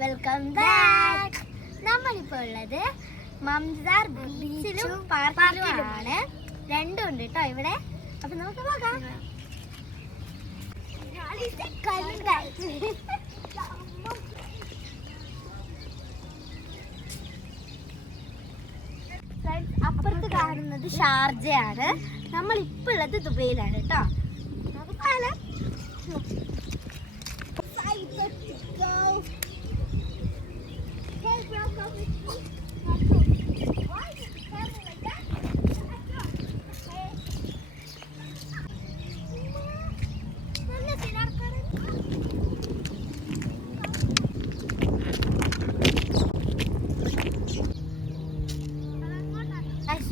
Welcome back. നമ്മളിപ്പോൾ ഉള്ളത് Mamzar ബീച്ചിലും പാർക്കിലുമാണ്. രണ്ടും ഉണ്ട് കേട്ടോ ഇവിടെ. അപ്പൊ നമുക്ക് നോക്കാം. അപ്പുറത്ത് കാണുന്നത് ഷാർജയാണ്. നമ്മൾ ഇപ്പോൾ ഉള്ളത് ദുബൈയിലാണ് കേട്ടോ.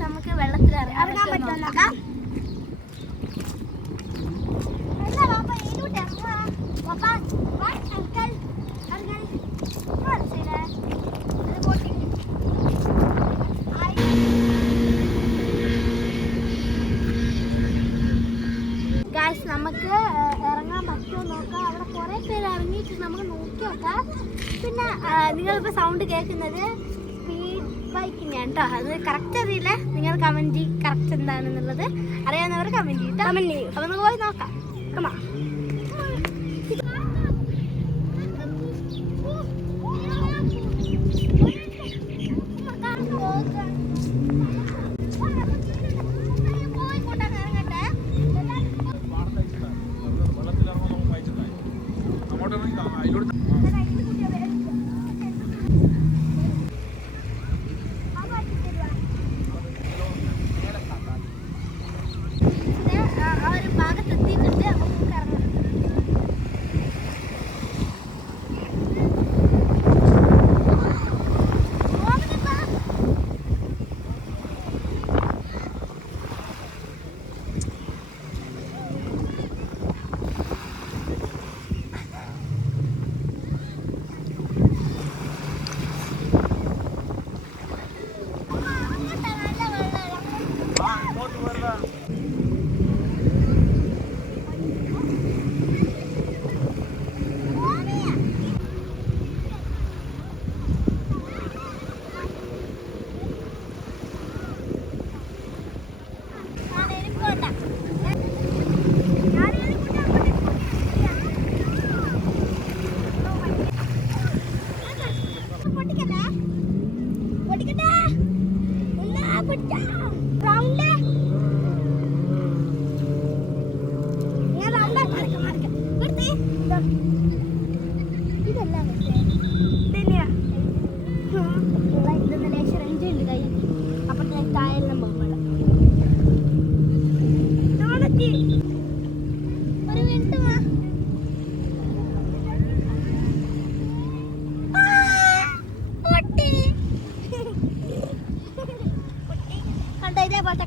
നമുക്ക് വെള്ളത്തിൽ ഇറങ്ങാൻ പറ്റുമോ? നമുക്ക് ഇറങ്ങാൻ പറ്റുമോ നോക്കാം. അവിടെ കുറേ പേര് ഇറങ്ങിയിട്ട് നമുക്ക് നോക്കി നോക്കാം. പിന്നെ നിങ്ങളിപ്പോൾ സൗണ്ട് കേൾക്കുന്നത് സ്പീഡ് ബൈക്കിങ്ങാണ് കേട്ടോ. അത് കറക്റ്റ് അറിയില്ല. നിങ്ങൾ കമൻറ്റ് കറക്റ്റ് എന്താണെന്നുള്ളത് അറിയാവുന്നവർ കമൻറ്റ് ചെയ്യും. അപ്പോൾ നമുക്ക് പോയി നോക്കാം. കമാ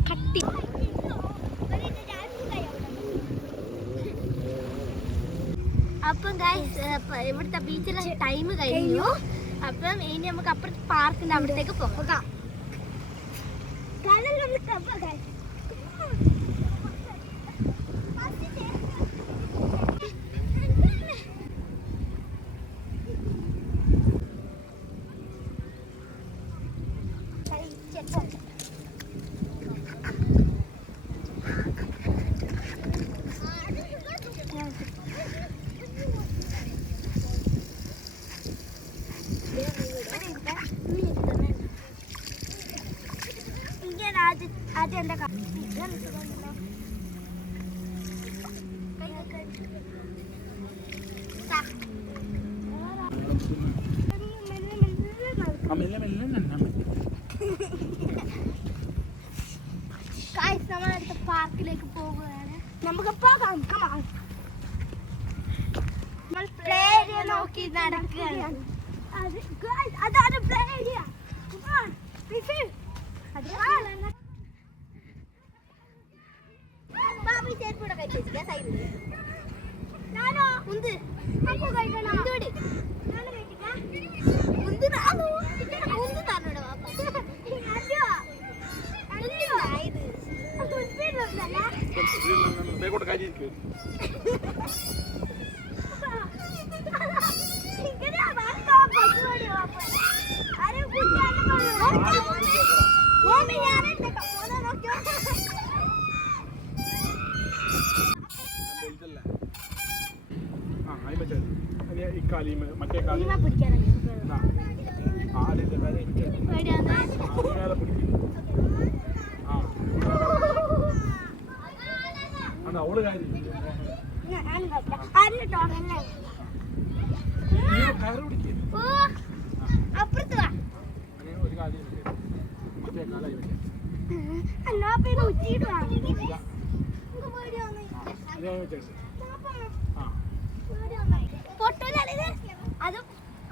കട്ടി. അപ്പം ഗൈസ് ഇവിടുത്തെ ബീച്ചിലെ ടൈം കഴിഞ്ഞു. അപ്പം ഇനി നമുക്ക് അപ്പുറത്തെ പാർക്കിന്റെ അവിടത്തേക്ക് പോകാം. നമ്മളടുത്ത പാർക്കിലേക്ക് പോകുകയാണ്. നമുക്ക് പോകാം. നമ്മൾ പ്ലേ ഏരിയ നോക്കി നടക്കുകയാണ്. അതാണ് പ്ലേ ഏരിയ. മറ്റേ കാലി അവള് കാര്യം ഒരു കാര്യം മറ്റേ കാലായി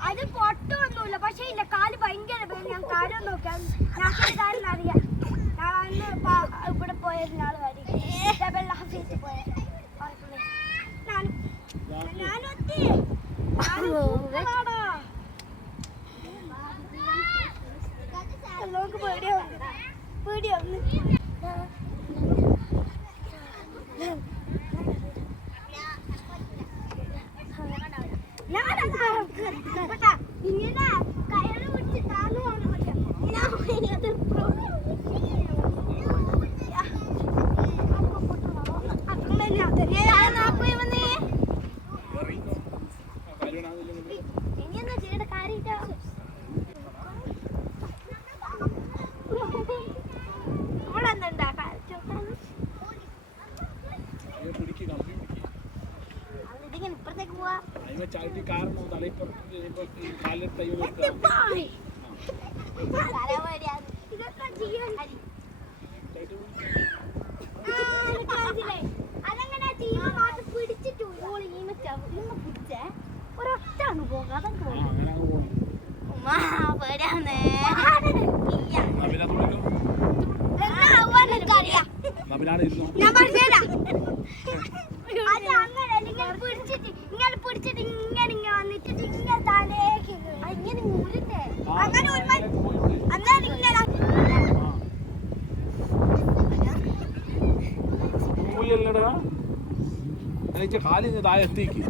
അത് പൊട്ടൊന്നുമില്ല പക്ഷെ ഇല്ല കാല് ഭയങ്കര ഞാൻ കാര്യം നോക്കാം ഞാൻ കാര്യം അറിയാം ഞാൻ ഇവിടെ പോയത് നാളെ വരും പോയ ഞാനൊത്തി നമുക്ക് പേടിയാവുന്നു ഇങ്ങനെ കയറ് പിടിച്ച് താന്നു ഇനിയെന്നാ ചെയ്യേണ്ട കാര്യമില്ല നമ്മളെന്താ ഇതിങ്ങനെ ഇപ്പുറത്തേക്ക് പോവാ അതങ്ങനെ പിടിച്ചിട്ട് പിടിച്ചേ ഒരൊറ്റാണ് പോകാതെ ഞാൻ പറഞ്ഞുതരാം പിടിച്ചിട്ട് ഇങ്ങനെ വന്നിട്ട് ഇങ്ങനെ തലേക്ക് ഇങ്ങനെ ഊരിട്ടെ അങ്ങനെ കാലിന് താഴെ എത്തിക്ക്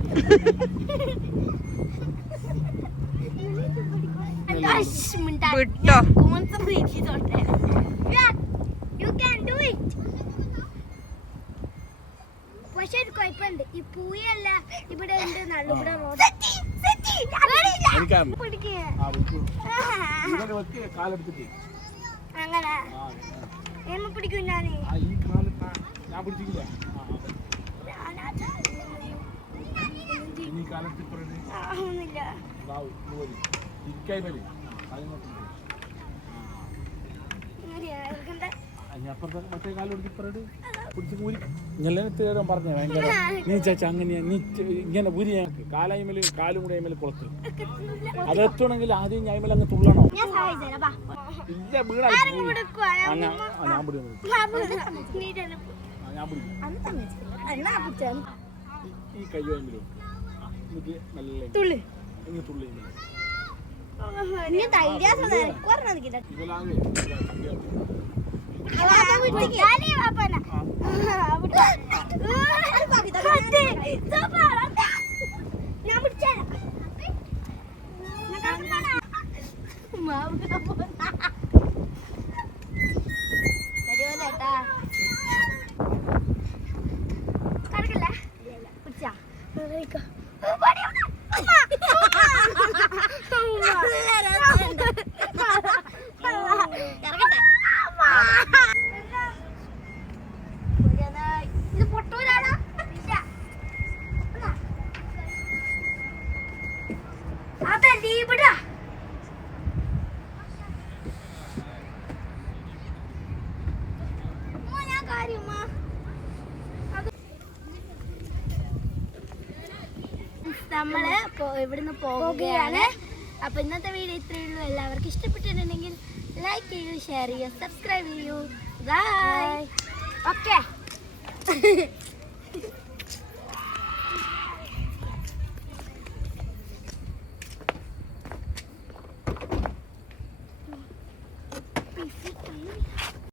പക്ഷെ ഒരു കുഴപ്പമുണ്ട് ഈ പൂയല്ല ഇവിടെ ഉണ്ട് ഇവിടെ അങ്ങനെ എന്നെ പിടിക്കും ഞാനേ മറ്റേ കാലം പറഞ്ഞ ഭയങ്കര നീ ചേച്ച അങ്ങനെയാ നീ ഇങ്ങനെ ഊരി കാലായ്മേല് കാലും കൂടെ അയ്മേല് കുളത്ത് അതെത്തണമെങ്കിൽ ആദ്യം ഞായ്മേൽ അങ്ങ് തുള്ളണോ ഇല്ല വീടായി ഞാൻ പിടിക്കും ഈ കയ്യോയ്മേലും നല്ല തുള്ളി നമ്മള് ഇവിടുന്ന് പോവുകയാണ്. അപ്പൊ ഇന്നത്തെ വീഡിയോ ഇത്രയേ ഉള്ളൂ. എല്ലാവർക്കും ഇഷ്ടപ്പെട്ടിട്ടുണ്ടെങ്കിൽ ലൈക്ക് ചെയ്യൂ, ഷെയർ ചെയ്യൂ, സബ്സ്ക്രൈബ് ചെയ്യൂ. ബൈ. ഓക്കെ.